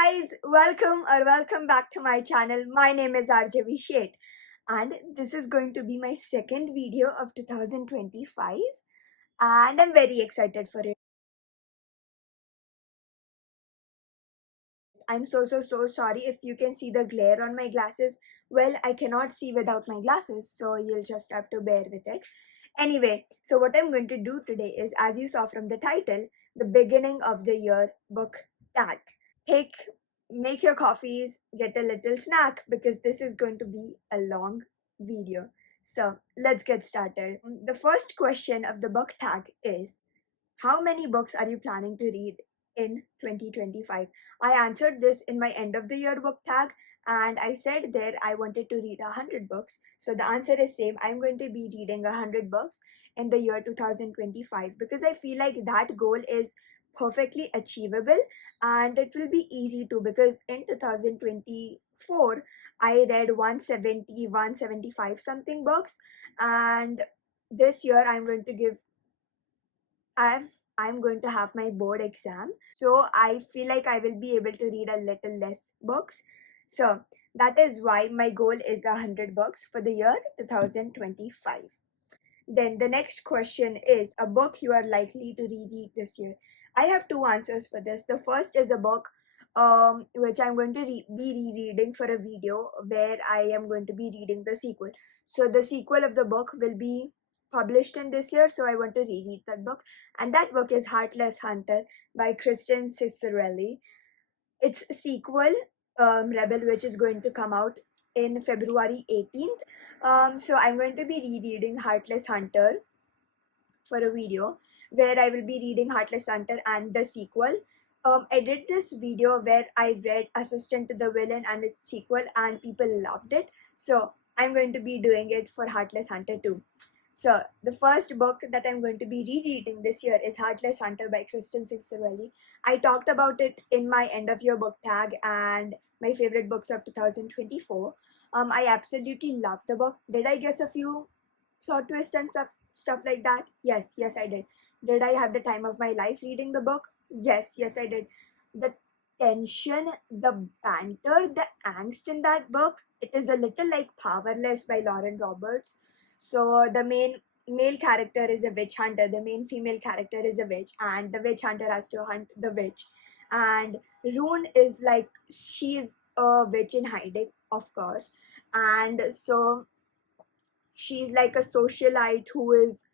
guys, welcome back to my channel. My name is RJV Shet and this is going to be my second video of 2025 and I'm very excited for it. I'm so sorry if you can see the glare on my glasses. Well, I cannot see without my glasses, so you'll just have to bear with it. Anyway, so what I'm going to do today is, as you saw from the title, the beginning of the year book tag. Take Make your coffees, get a little snack because this is going to be a long video. So let's get started. The first question of the book tag is, how many books are you planning to read in 2025? I answered this in my end of the year book tag and I said there I wanted to read 100 books. So the answer is same. I'm going to be reading 100 books in the year 2025 because I feel like that goal is perfectly achievable and it will be easy too because in 2024 I read 170, 175 something books, and this year I've I'm going to have my board exam. So I feel like I will be able to read a little less books. So that is why my goal is 100 books for the year 2025. Then the next question is a book you are likely to reread this year. I have two answers for this. The first is a book which I'm going to be rereading for a video where I am going to be reading the sequel. So the sequel of the book will be published in this year, so I want to reread that book. And that book is Heartless Hunter by Kristen Cicerelli. Its sequel, Rebel, which is going to come out in February 18th. So I'm going to be rereading Heartless Hunter for a video where I will be reading Heartless Hunter and the sequel. I did this video where I read Assistant to the Villain and its sequel and people loved it. So I'm going to be doing it for Heartless Hunter too. So the first book that I'm going to be rereading this year is Heartless Hunter by Kristen Cicerelli. I talked about it in my end of year book tag and my favorite books of 2024. I absolutely loved the book. Did I guess a few plot twists and stuff like that? Yes, I did. Did I have the time of my life reading the book? Yes, I did. The tension, the banter, the angst in that book, it is a little like Powerless by Lauren Roberts. So the main male character is a witch hunter, the main female character is a witch, and the witch hunter has to hunt the witch. And Rune is like, she's a witch in hiding, of course. And so she's like a socialite who is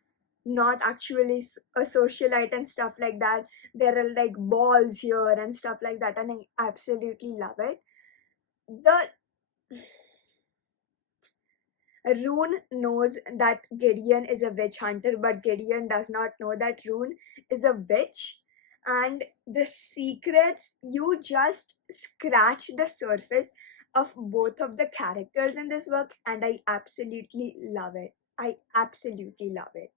not actually a socialite and stuff like that. There are like balls here and stuff like that, and I absolutely love it. The Rune knows that Gideon is a witch hunter, but Gideon does not know that Rune is a witch. And the secrets, you just scratch the surface of both of the characters in this work, and I absolutely love it. I absolutely love it.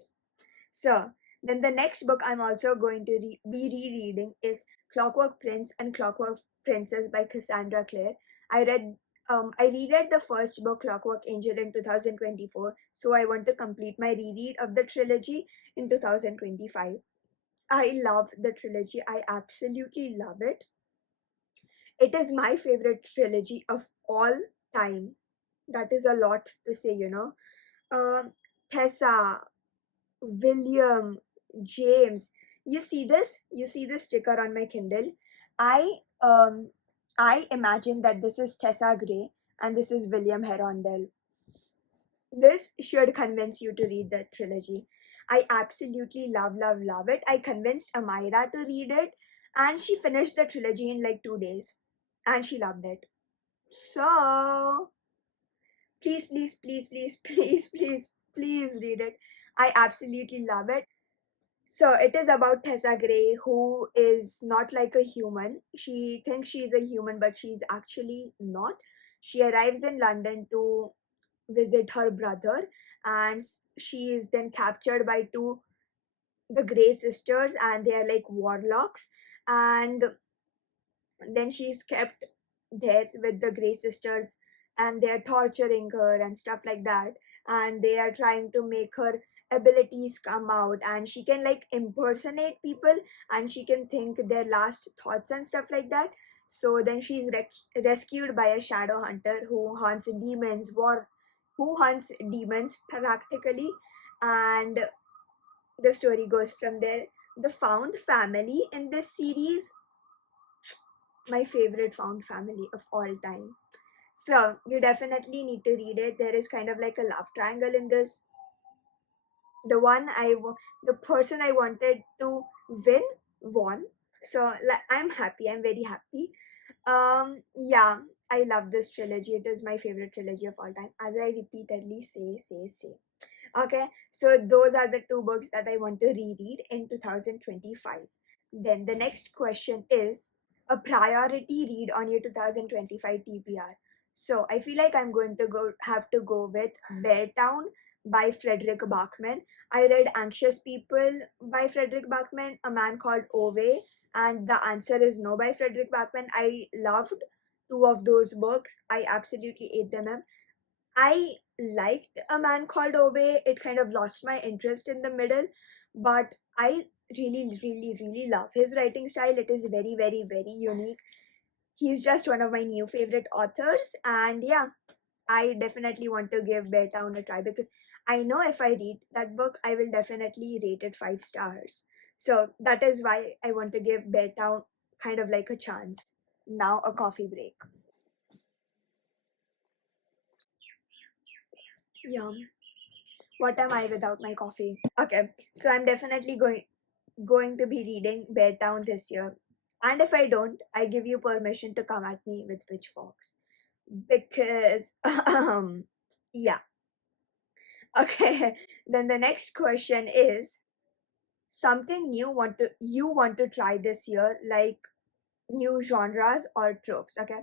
So, then the next book I'm also going to be rereading is Clockwork Prince and Clockwork Princess by Cassandra Clare. I reread the first book, Clockwork Angel, in 2024, so I want to complete my reread of the trilogy in 2025. I love the trilogy. I absolutely love it. It is my favorite trilogy of all time. That is a lot to say, you know. Tessa, William, James. You see this? You see this sticker on my Kindle? I um I imagine that this is Tessa Gray and this is William Herondale. This should convince you to read the trilogy. I absolutely love it. I convinced Amira to read it and she finished the trilogy in like 2 days and she loved it. So please read it. I absolutely love it. So it is about Tessa Gray, who is not like a human. She thinks she's a human, but she's actually not. She arrives in London to visit her brother, and she is then captured by the Grey sisters, and they are like warlocks. And then she's kept there with the Grey sisters, and they are torturing her and stuff like that. And they are trying to make her abilities come out, and she can like impersonate people, and she can think their last thoughts and stuff like that. So then she's rescued by a shadow hunter who hunts demons, practically, and the story goes from there. The found family in this series, my favorite found family of all time. So you definitely need to read it. There is kind of like a love triangle in this. The person I wanted to win won. So like, I'm happy. I'm very happy. Yeah, I love this trilogy. It is my favorite trilogy of all time. As I repeatedly say. Okay, so those are the two books that I want to reread in 2025. Then the next question is a priority read on your 2025 TBR. So I feel like I'm going to have to go with Bear Town by Frederick Bachman. I read Anxious People by Frederick Bachman, A Man Called Ove, and The Answer Is No by Frederick Bachman. I loved two of those books. I absolutely ate them up. I liked A Man Called Ove. It kind of lost my interest in the middle, but I really love his writing style. It is very unique. He's just one of my new favorite authors, and yeah, I definitely want to give Bear Town a try because I know if I read that book, I will definitely rate it 5 stars. So that is why I want to give Bear Town kind of like a chance. Now, a coffee break. Yum. What am I without my coffee? Okay, so I'm definitely going to be reading Bear Town this year. And if I don't, I give you permission to come at me with pitchforks. Because yeah. Okay. Then the next question is something you want to try this year, like new genres or tropes. Okay.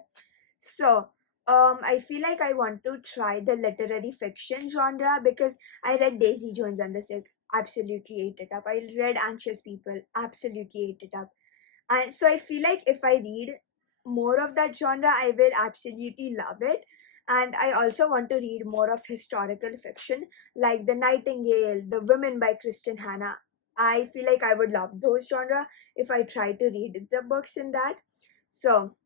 So, I feel like I want to try the literary fiction genre because I read Daisy Jones and the Six, absolutely ate it up. I read Anxious People, absolutely ate it up. And so I feel like if I read more of that genre, I will absolutely love it. And I also want to read more of historical fiction, like The Nightingale, The Women by Kristen Hanna. I feel like I would love those genre if I try to read the books in that. So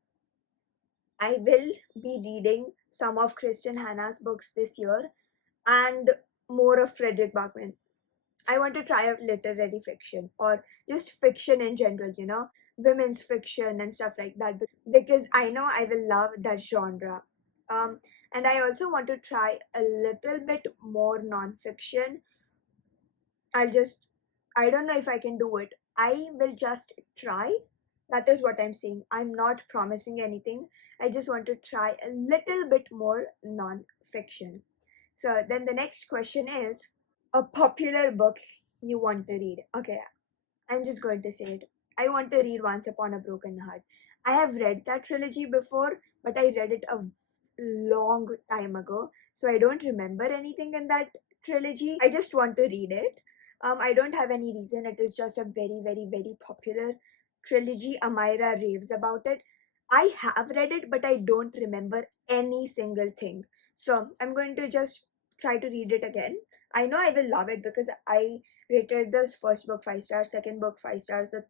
I will be reading some of Kristen Hanna's books this year and more of Frederick Bachman. I want to try out literary fiction or just fiction in general, women's fiction and stuff like that because I know I will love that genre. Um, and I also want to try a little bit more non-fiction. I'll just, I don't know if I can do it. I will just try. That is what I'm saying. I'm not promising anything. I just want to try a little bit more non-fiction. So then the next question is a popular book you want to read. Okay, I'm just going to say it. I want to read Once Upon a Broken Heart. I have read that trilogy before, but I read it a long time ago, so I don't remember anything in that trilogy. I just want to read it. I don't have any reason. It is just a very popular trilogy. Amira raves about it. I have read it, but I don't remember any single thing. So I'm going to just try to read it again. I know I will love it because I rated this first book 5 stars, second book 5 stars. The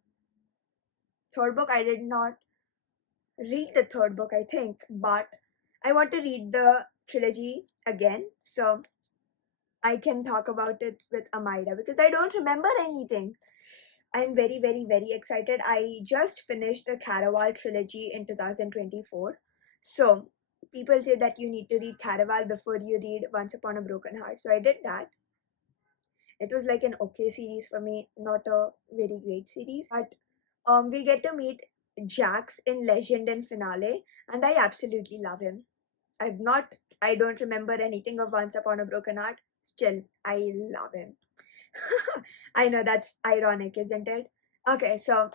third book I did not read the third book, I think, but I want to read the trilogy again so I can talk about it with Amida because I don't remember anything. I'm very excited. I just finished the Caraval trilogy in 2024. So people say that you need to read Caraval before you read Once Upon a Broken Heart. So I did that. It was like an okay series for me, not a very great series. But we get to meet Jax in Legend and Finale, and I absolutely love him. I don't remember anything of Once Upon a Broken Heart. Still, I love him. I know that's ironic, isn't it? Okay, so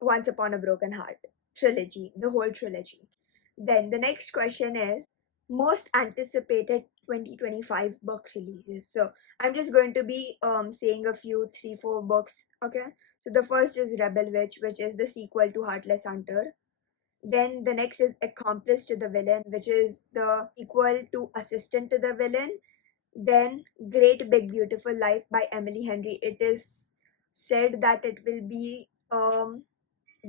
Once Upon a Broken Heart trilogy, the whole trilogy. Then the next question is most anticipated 2025 book releases. So I'm just going to be saying a few 3-4 books. Okay, so the first is Rebel Witch, which is the sequel to Heartless Hunter. Then the next is Accomplice to the Villain, which is the equal to Assistant to the Villain. Then Great Big Beautiful Life by Emily Henry. It is said that it will be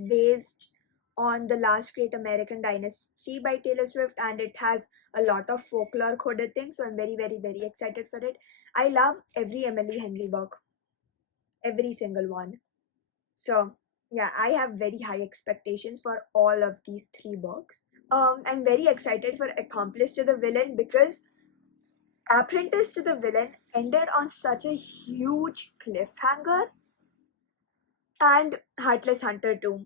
based on the last great American dynasty by Taylor Swift, and it has a lot of folklore coded things, so I'm very, very, very excited for it. I love every Emily Henry book, every single one. So yeah, I have very high expectations for all of these three books. I'm very excited for Accomplice to the Villain because Apprentice to the Villain ended on such a huge cliffhanger, and Heartless Hunter too.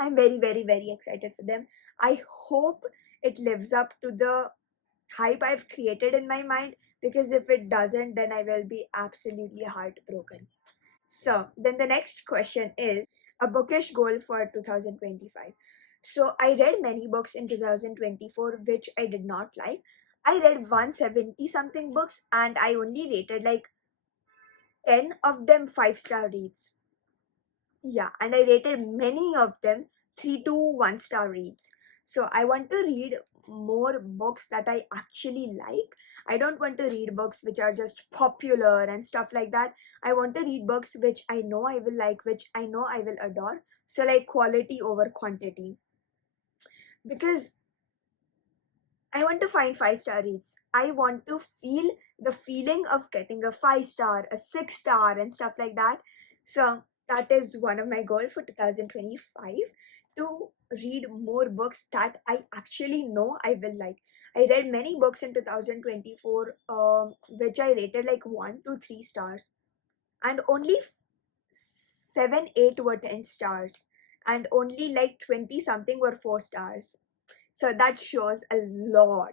I'm very, very, very excited for them. I hope it lives up to the hype I've created in my mind, because if it doesn't, then I will be absolutely heartbroken. So, then the next question is a bookish goal for 2025. So, I read many books in 2024 which I did not like. I read 170 something books and I only rated like 10 of them 5-star reads. Yeah, and I rated many of them 3 to 1-star reads. So I want to read more books that I actually like. I don't want to read books which are just popular and stuff like that. I want to read books which I know I will like, which I know I will adore. So, like, quality over quantity. Because I want to find 5-star reads. I want to feel the feeling of getting a 5-star, a 6-star, and stuff like that. So that is one of my goals for 2025, to read more books that I actually know I will like. I read many books in 2024, which I rated like 1 to 3 stars, and only 7, 8 were 10 stars, and only like 20 something were 4 stars. So that shows a lot.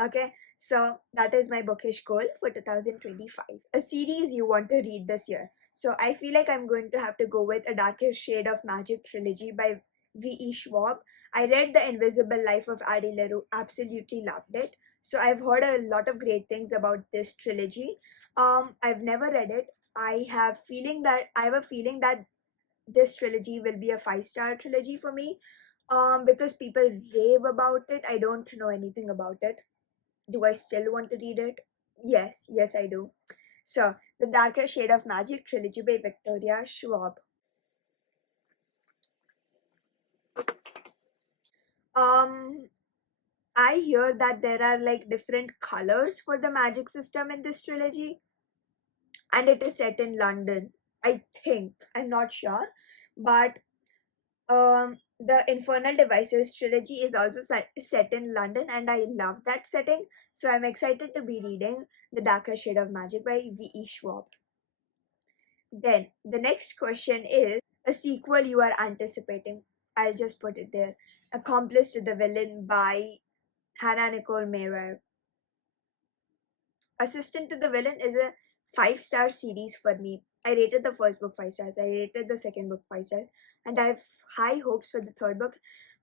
Okay, so that is my bookish goal for 2025. A series you want to read this year. So I feel like I'm going to have to go with A Darker Shade of Magic trilogy by V.E. Schwab. I read The Invisible Life of Addie LaRue, absolutely loved it. So I've heard a lot of great things about this trilogy. I've never read it. I have a feeling that this trilogy will be a 5-star trilogy for me, because people rave about it. I don't know anything about it. Do I still want to read it? Yes, I do. So, The Darker Shade of Magic trilogy by Victoria Schwab. Um, I hear that there are like different colors for the magic system in this trilogy, and it is set in London. I think, I'm not sure, but the Infernal Devices trilogy is also set in London, and I love that setting. So I'm excited to be reading The Darker Shade of Magic by V.E. Schwab. Then the next question is a sequel you are anticipating. I'll just put it there. Accomplice to the Villain by Hannah Nicole Mayer. Assistant to the Villain is a 5-star series for me. I rated the first book 5 stars. I rated the second book 5 stars, and I have high hopes for the third book,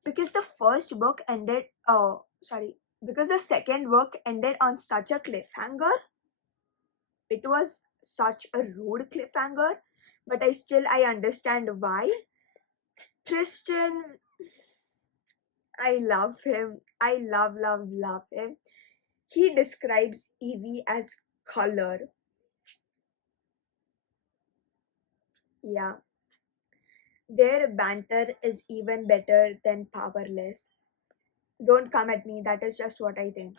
because the first book ended. Oh, sorry. Because the second book ended on such a cliffhanger. It was such a rude cliffhanger, but I understand why. Tristan, I love him. I love him. He describes Evie as color. Yeah. Their banter is even better than Powerless. Don't come at me, that is just what I think.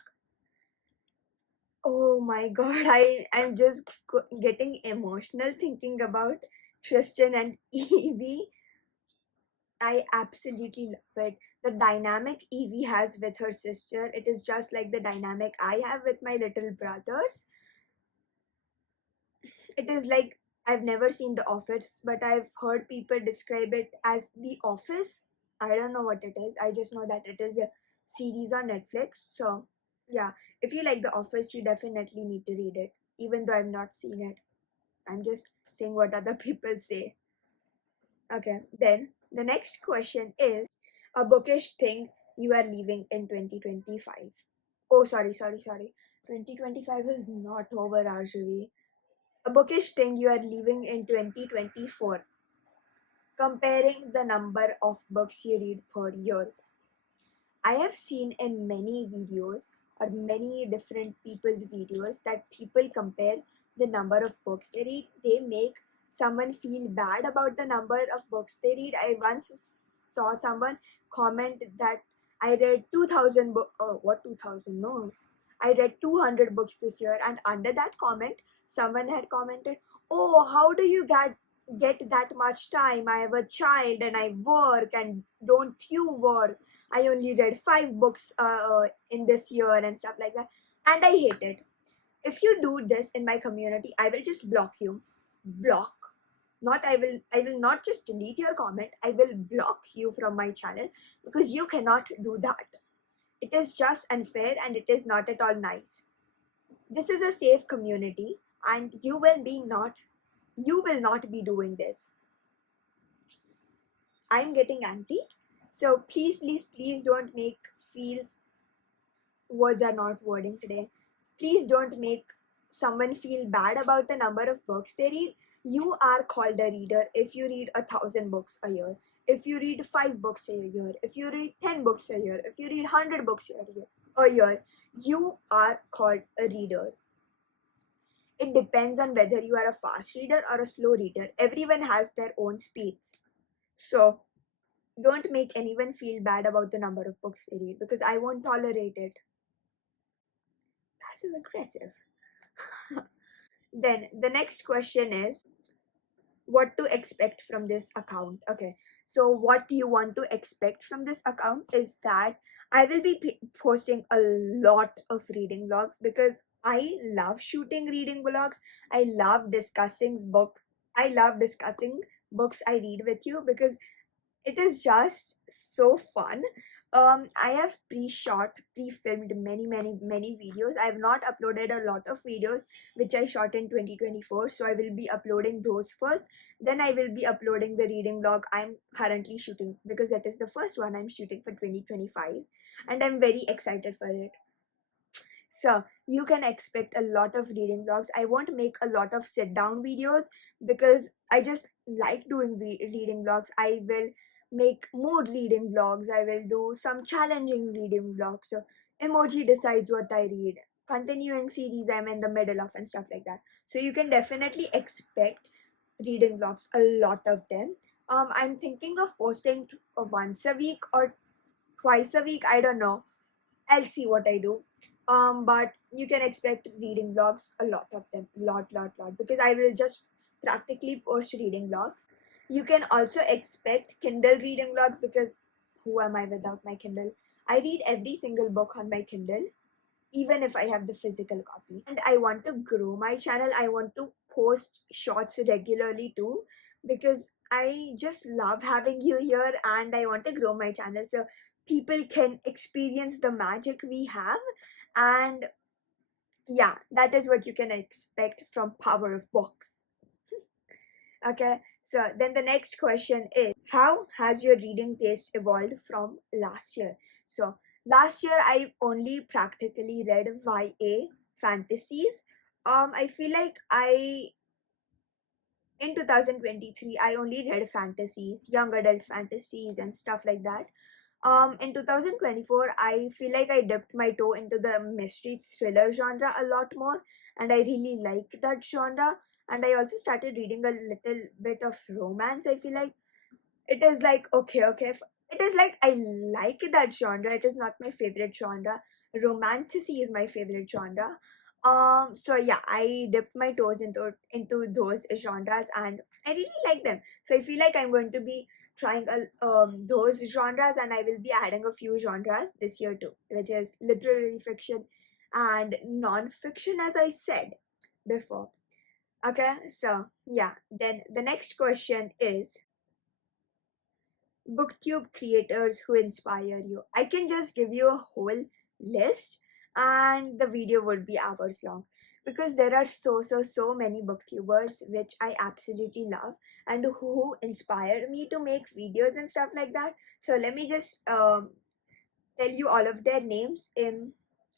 Oh my god, I'm just getting emotional thinking about Tristan and Evie. I absolutely love it. The dynamic Evie has with her sister, it is just like the dynamic I have with my little brothers. It is like, I've never seen The Office, but I've heard people describe it as The Office. I don't know what it is. I just know that it is a series on Netflix. So, yeah, if you like The Office, you definitely need to read it, even though I've not seen it. I'm just saying what other people say. Okay, then the next question is a bookish thing you are leaving in 2025. Oh, sorry. 2025 is not over, Arjavi. A bookish thing you are leaving in 2024. Comparing the number of books you read per year. I have seen in many videos or many different people's videos that people compare the number of books they read. They make someone feel bad about the number of books they read. I once saw someone comment that I read 2000 books. Oh, what 2000? No. I read 200 books this year, and under that comment, someone had commented, "Oh, how do you get that much time? I have a child and I work, and don't you work? I only read 5 books in this year," and stuff like that. And I hate it. If you do this in my community, I will just block you. Block. Not I will not just delete your comment, I will block you from my channel, because you cannot do that. It is just unfair and it is not at all nice. This is a safe community, and you will not be doing this. I'm getting angry. So please, please, please don't make feels words are not wording today. Please don't make someone feel bad about the number of books they read. You are called a reader if you read 1,000 books a year. If you read 5 books a year, if you read 10 books a year, if you read 100 books a year, you are called a reader. It depends on whether you are a fast reader or a slow reader. Everyone has their own speeds. So don't make anyone feel bad about the number of books they read, because I won't tolerate it. Passive aggressive. Then the next question is what to expect from this account. Okay, so what you want to expect from this account is that I will be posting a lot of reading vlogs, because I love shooting reading vlogs. I love discussing books I read with you, because it is just so fun. I have pre-filmed many videos. I have not uploaded a lot of videos which I shot in 2024, so I will be uploading those first. Then I will be uploading the reading vlog I'm currently shooting, because that is the first one I'm shooting for 2025, and I'm very excited for it. So you can expect a lot of reading vlogs. I won't make a lot of sit down videos, because I just like doing reading vlogs. I will make mood reading vlogs. I will do some challenging reading vlogs. So emoji decides what I read. Continuing series I'm in the middle of, and stuff like that. So you can definitely expect reading vlogs, a lot of them. I'm thinking of posting once a week or twice a week. I don't know. I'll see what I do. But you can expect reading vlogs, a lot of them, lot, because I will just practically post reading vlogs. You can also expect Kindle reading vlogs, because who am I without my Kindle? I read every single book on my Kindle, even if I have the physical copy. And I want to grow my channel. I want to post shorts regularly too, because I just love having you here, and I want to grow my channel so people can experience the magic we have. And yeah, that is what you can expect from Power of Books. Okay, so then the next question is, how has your reading taste evolved from last year? So last year I only practically read YA fantasies. I feel like in 2023 I only read fantasies, young adult fantasies and stuff like that. In 2024 I feel like I dipped my toe into the mystery thriller genre a lot more, and I really like that genre. And I also started reading a little bit of romance. I feel like it is like it is like I like that genre. It is not my favorite genre. Romantasy is my favorite genre. So yeah, I dipped my toes into those genres, and I really like them. So I feel like I'm going to be trying those genres, and I will be adding a few genres this year too, which is literary fiction and non-fiction, as I said before. Okay, so yeah, then the next question is, booktube creators who inspire you. I can just give you a whole list, and the video would be hours long, because there are so many booktubers which I absolutely love and who inspired me to make videos and stuff like that. So let me just tell you all of their names in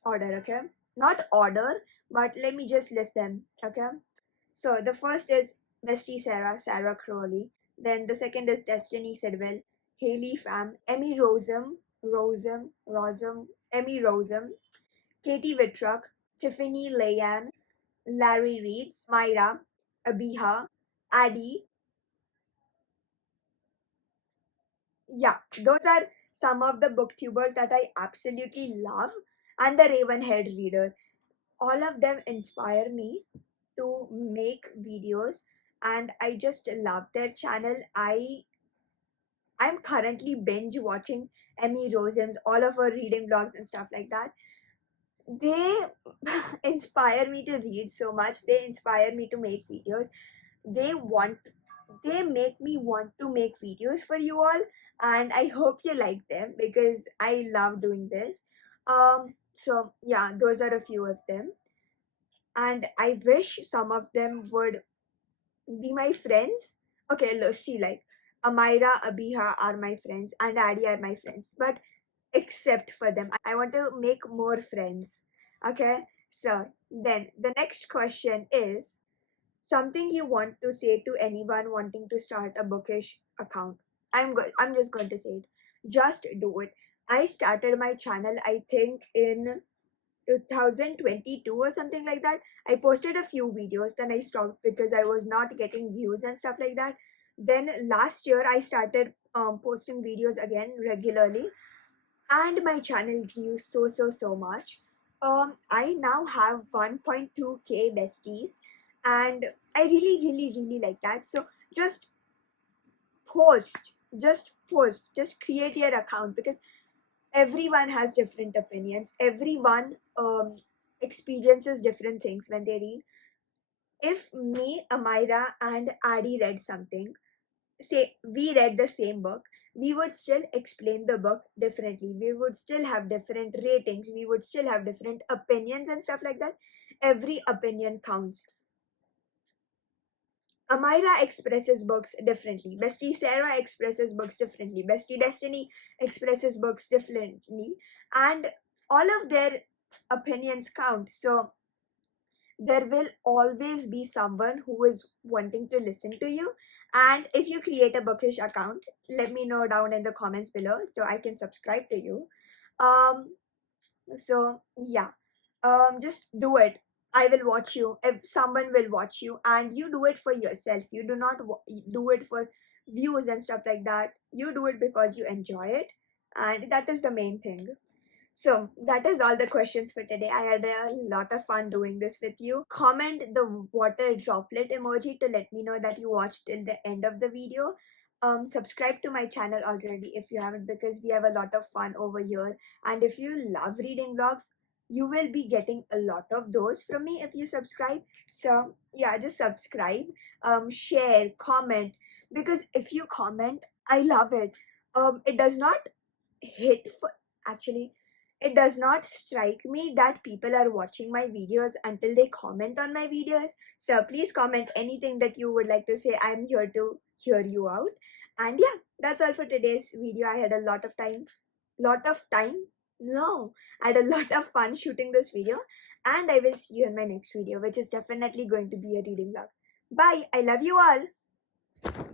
order. Okay, not order, but let me just list them. Okay, so the first is Bestie Sarah Crowley. Then the second is Destiny Sidwell, Haley Pham, Emmy Rossum, Emmy Rossum, Katie Whitrock, Tiffany Layan, Larry Reeds, Myra, Abiha, Addie. Yeah, those are some of the booktubers that I absolutely love, and the Ravenhead Reader. All of them inspire me to make videos, and I just love their channel. I'm currently binge watching Emmy Rosen's all of her reading blogs and stuff like that. They inspire me to read so much. They inspire me to make videos. They want they make me want to make videos for you all, and I hope you like them because I love doing this. So yeah, those are a few of them, and I wish some of them would be my friends. Okay, let's see, like Amira, Abiha are my friends, and Addie are my friends, but except for them, I want to make more friends. Okay, so then the next question is something you want to say to anyone wanting to start a bookish account. I'm just going to say it. Just do it. I started my channel, I think, in 2022 or something like that. I posted a few videos, then I stopped because I was not getting views and stuff like that. Then last year I started posting videos again regularly, and my channel grew so much. I now have 1.2k besties, and I really like that. So just post, just create your account, because everyone has different opinions. Everyone experiences different things when they read. If me, Amira, and Addie read something, say we read the same book, we would still explain the book differently. We would still have different ratings. We would still have different opinions and stuff like that. Every opinion counts. Amira expresses books differently. Bestie Sarah expresses books differently. Bestie Destiny expresses books differently. And all of their opinions count. So there will always be someone who is wanting to listen to you. And if you create a bookish account, let me know down in the comments below so I can subscribe to you. um so yeah, just do it. I will watch you. If someone will watch you, and you do it for yourself, you do not do it for views and stuff like that. You do it because you enjoy it, and that is the main thing. So that is all the questions for today. I had a lot of fun doing this with you. Comment the water droplet emoji to let me know that you watched till the end of the video. Subscribe to my channel already if you haven't, because we have a lot of fun over here. And if you love reading blogs, you will be getting a lot of those from me if you subscribe. So yeah, just subscribe, share, comment, because if you comment, I love it. It does not hit for actually it does not strike me that people are watching my videos until they comment on my videos. So please comment anything that you would like to say. I'm here to hear you out. And yeah, that's all for today's video. I had a lot of time. No, I had a lot of fun shooting this video, and I will see you in my next video, which is definitely going to be a reading vlog. Bye. I love you all.